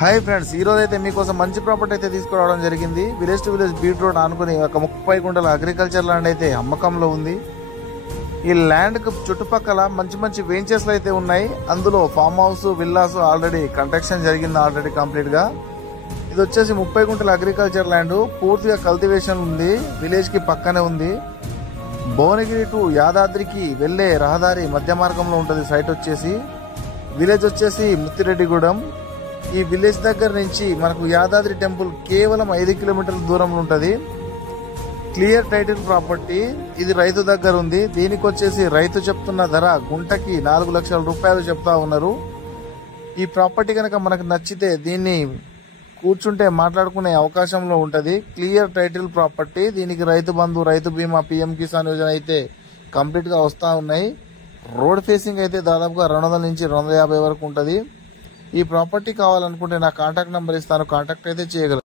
Hi friends, ఈ రోజు అయితే మీకోసం మంచి ప్రాపర్టీ అయితే తీసుకురావడం జరిగింది. Village to village BT road ఆనుకుని ఒక 30 గుంటల అగ్రికల్చర్ ల్యాండ్ అయితే అమ్మకంలో ఉంది. ఈ ల్యాండ్ కు చుట్టుపక్కల మంచి మంచి వెంచర్స్ అయితే ఉన్నాయి. అందులో farm house, villas already construction జరిగింది, ఆల్రెడీ కంప్లీట్ గా. ఇది వచ్చేసి 30 గుంటల అగ్రికల్చర్ ల్యాండ్, పూర్తిగా కల్టివేషన్ ఉంది, విలేజ్ కి పక్కనే ఉంది. భువనగిరి టు యాదాద్రికి వెళ్లే రహదారి మధ్య మార్గంలో ఉంటుంది. సైట్ వచ్చేసి విలేజ్ వచ్చేసి ముత్తిరెడ్డిగూడెం. ఈ విలేజ్ దగ్గర నుంచి మనకు యాదాద్రి టెంపుల్ కేవలం 5 కిలోమీటర్ల దూరంలో ఉంటది. Clear title property. ఇది రైతు దగ్గర ఉంది. దీనికి వచ్చేసి రైతు చెప్తున్న ధర గుంటకి 4 లక్షల రూపాయలు చెప్తా ఉన్నారు. ఈ ప్రాపర్టీ కనుక మనకు నచ్చితే దీన్ని కూర్చుంటే మాట్లాడుకునే అవకాశంలో ఉంటది. Clear title property. దీనికి రైతు బంధు, రైతు బీమా, పిఎం కిసాన్ యోజన అయితే కంప్లీట్ గా వస్తా ఉన్నాయి. రోడ్ ఫేసింగ్ అయితే దాదాపుగా 200 నుంచి 250 వరకు ఉంటది. ఈ ప్రాపర్టీ కావాలనుకుంటే నా కాంటాక్ట్ నెంబర్ ఇస్తాను, కాంటాక్ట్ అయితే చేయగలరు.